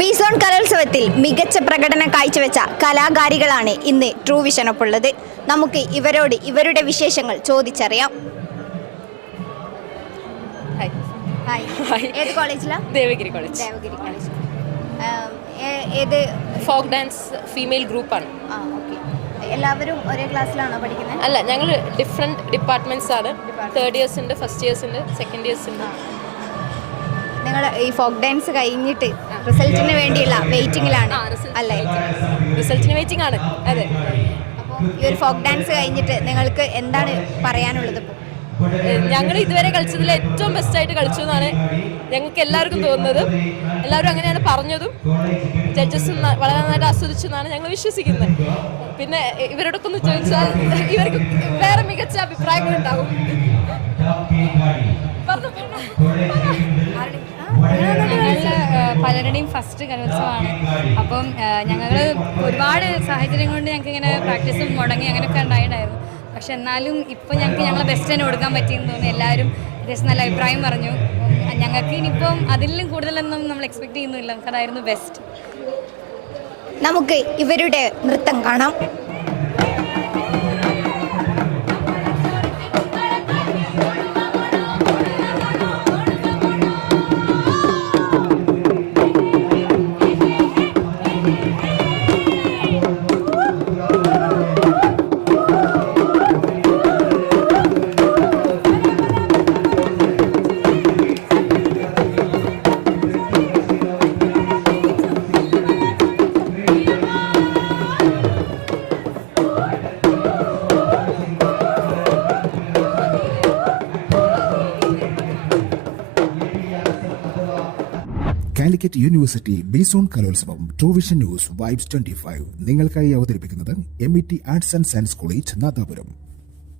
Bison കലോത്സവത്തിൽ മികച്ച പ്രകടനം കാഴ്ചവെച്ച കലാകാരികളാണ് ഇന്ന് ട്രൂ വിഷനൊപ്പുള്ളത്. നമുക്ക് ഇവരോട് ഇവരുടെ വിശേഷങ്ങൾ ചോദിച്ചറിയാം. ഏത് കോളേജിലാണ്? ദേവഗിരി കോളേജ്. ഏത് ഫോക്ക് ഡാൻസ് ഫീമെയിൽ ഗ്രൂപ്പാണ്. എല്ലാവരും ഒരേ ക്ലാസ്സിലാണോ പഠിക്കുന്നത്? അല്ല, ഞങ്ങൾ ഡിഫറെൻറ്റ് ഡിപ്പാർട്ട്മെൻറ്റ്സ് ആണ്. തേർഡ് ഇയേഴ്സ് ഉണ്ട്, ഫസ്റ്റ് ഇയേഴ്സ് ഉണ്ട്, സെക്കൻഡ് ഇയേഴ്സ് ഉണ്ട്. നിങ്ങൾ ഈ ഫോക്ക് ഡാൻസ് കഴിഞ്ഞിട്ട് റിസൾട്ടിന് വേണ്ടിയുള്ള വെയിറ്റിംഗിലാണ് അല്ലേ? റിസൾട്ടിന് വെയിറ്റിംഗ് ആണ്. അതെ. അപ്പോൾ ഈ ഒരു ഫോക്ക് ഡാൻസ് കഴിഞ്ഞിട്ട് നിങ്ങൾക്ക് എന്താണ് പറയാനുള്ളത്? ഞങ്ങൾ ഇതുവരെ കളിച്ചതിൽ ഏറ്റവും ബെസ്റ്റായിട്ട് കളിച്ചു എന്നാണ് ഞങ്ങൾക്ക് എല്ലാവർക്കും തോന്നുന്നത്. എല്ലാവരും അങ്ങനെയാണ് പറഞ്ഞതും. ജഡ്ജസ് വളരെ നന്നായിട്ട് ആസ്വദിച്ചു എന്നാണ് ഞങ്ങൾ വിശ്വസിക്കുന്നത്. പിന്നെ ഇവരോടൊക്കെ ഒന്ന് ചോദിച്ചാൽ ഇവർക്ക് വേറെ മികച്ച അഭിപ്രായങ്ങളുണ്ടാവും. പലരുടെയും ഫസ്റ്റ് കലോത്സവമാണ്. അപ്പം ഞങ്ങൾ ഒരുപാട് സാഹചര്യം കൊണ്ട് ഞങ്ങൾക്ക് ഇങ്ങനെ പ്രാക്ടീസും മുടങ്ങി അങ്ങനെയൊക്കെ ഉണ്ടായിട്ടുണ്ടായിരുന്നു. പക്ഷെ എന്നാലും ഇപ്പം ഞങ്ങൾക്ക് ഞങ്ങളെ ബെസ്റ്റ് തന്നെ കൊടുക്കാൻ പറ്റിയെന്ന് തോന്നുന്നു. എല്ലാവരും അത്യാവശ്യം നല്ല അഭിപ്രായം പറഞ്ഞു. ഞങ്ങൾക്ക് ഇനിയിപ്പം അതിലും കൂടുതലൊന്നും നമ്മൾ എക്സ്പെക്ട് ചെയ്യുന്നില്ല. നമുക്കതായിരുന്നു ബെസ്റ്റ്. നമുക്ക് ഇവരുടെ നൃത്തം കാണാം. കാലിക്കറ്റ് യൂണിവേഴ്സിറ്റി ബിസോൺ കലോത്സവം ട്രൂ വിഷൻ ന്യൂസ് വൈബ്സ് 25 നിങ്ങൾക്കായി അവതരിപ്പിക്കുന്നത് MET arts and science college Nadapuram.